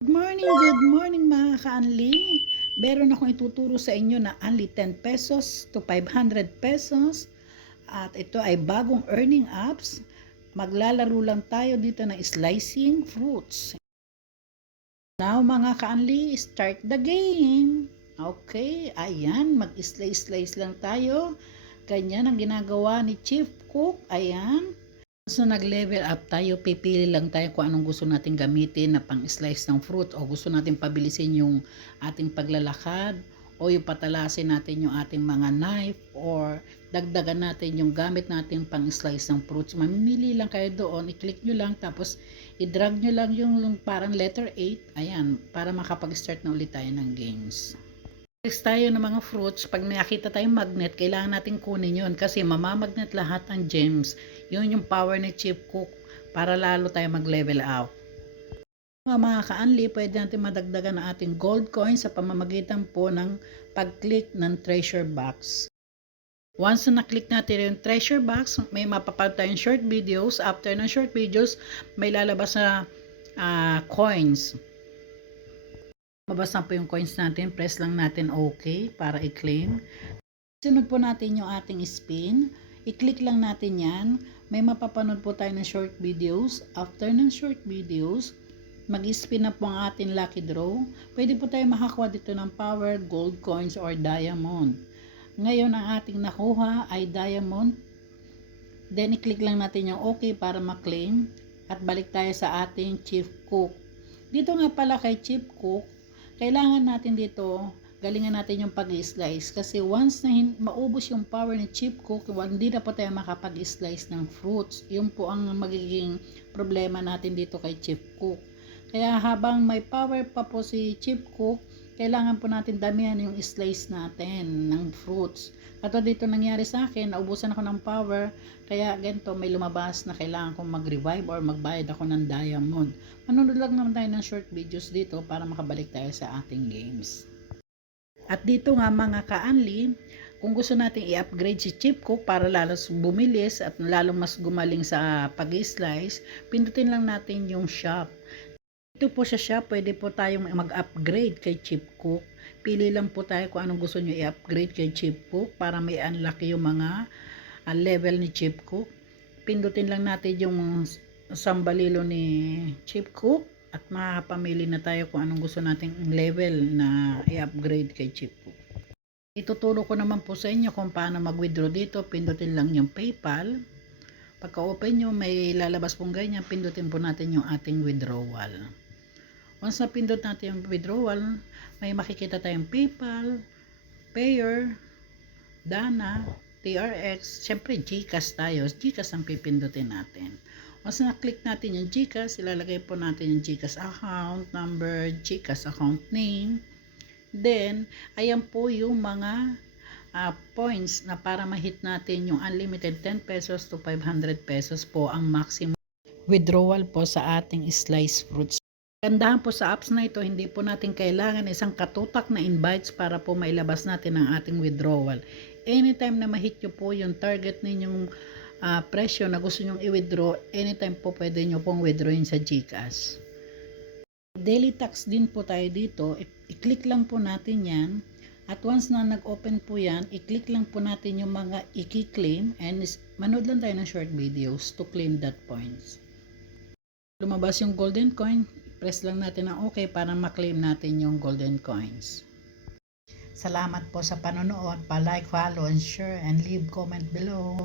Good morning mga ka-unli. Meron akong ituturo sa inyo na only 10 pesos to 500 pesos. At ito ay bagong earning apps. Maglalaro lang tayo dito ng slicing fruits. Now mga ka-unli, start the game. Okay, ayan, mag-slice lang tayo. Ganyan ang ginagawa ni Chief Cook. Ayan. So nag-level up tayo, pipili lang tayo kung anong gusto natin gamitin na pang-slice ng fruit o gusto natin pabilisin yung ating paglalakad o yung patalasin natin yung ating mga knife or dagdagan natin yung gamit natin pang-slice ng fruits. Mamimili lang kayo doon, i-click nyo lang tapos i-drag nyo lang yung parang letter 8, ayan, para makapag-start na ulit tayo ng games. Next tayo ng mga fruits, pag nakita tayong magnet, kailangan natin kunin yun kasi mamamagnet lahat ng gems. Yun yung power ni Chief Cook para lalo tayo mag-level up. Mga ka-unli, pwede natin madagdagan ang ating gold coin sa pamamagitan po ng pag-click ng treasure box. Once na na-click natin yung treasure box, may mapapag tayong short videos. After ng short videos, may lalabas na coins. Mabas na po yung coins natin, press lang natin OK para i-claim. Sunod po natin yung ating spin. I-click lang natin yan. May mapapanood po tayo ng short videos. After ng short videos, mag-spin na po ang ating lucky draw. Pwede po tayo makakuha dito ng power, gold coins, or diamond. Ngayon ang ating nakuha ay diamond. Then i-click lang natin yung OK para ma-claim. At balik tayo sa ating Chief Cook. Dito nga pala kay Chief Cook, kailangan natin dito, galingan natin yung pag-slice. Kasi once na maubos yung power ni Chief Cook, hindi na po tayo makapag-slice ng fruits. Yun po ang magiging problema natin dito kay Chief Cook. Kaya habang may power pa po si Chief Cook, kailangan po natin damihan yung slice natin ng fruits. At dito nangyari sa akin, naubusan ako ng power, kaya ganito may lumabas na kailangan kong mag-revive or magbayad ako ng diamond. Manunod lang naman tayo ng short videos dito para makabalik tayo sa ating games. At dito nga mga ka-unli, kung gusto natin i-upgrade si Chief Cook para lalos bumilis at lalong mas gumaling sa pag-slice, pindutin lang natin yung shop. Ito po sa shop, pwede po tayong mag-upgrade kay Chief Cook. Pili lang po tayo kung anong gusto nyo i-upgrade kay Chief Cook para may unlock yung mga level ni Chief Cook. Pindutin lang natin yung sambalilo ni Chief Cook at makapamili na tayo kung anong gusto nating level na i-upgrade kay Chief Cook. Ituturo ko naman po sa inyo kung paano mag-withdraw dito. Pindutin lang yung PayPal. Pagka-open nyo, may lalabas pong ganyan. Pindutin po natin yung ating withdrawal. Once na pindot natin yung withdrawal, may makikita tayong PayPal, Payer, Dana, TRX, syempre GCash tayo. GCash ang pipindutin natin. Once na click natin yung GCash, ilalagay po natin yung GCash account number, GCash account name. Then, ayan po yung mga points na para ma-hit natin yung unlimited 10 pesos to 500 pesos po ang maximum withdrawal po sa ating slice fruits. Gandahan po sa apps na ito, hindi po natin kailangan isang katutak na invites para po mailabas natin ang ating withdrawal. Anytime na ma-hit nyo po yung target ninyong presyo na gusto nyong i-withdraw, anytime po pwede nyo pong withdrawin sa GCash. Daily tax din po tayo dito, i-click lang po natin yan. At once na nag-open po yan, i-click lang po natin yung mga i-claim and manood lang tayo ng short videos to claim that points. Lumabas yung golden coin, press lang natin ang OK para ma-claim natin yung golden coins. Salamat po sa panonood. Pa-like, follow, and share, and leave comment below.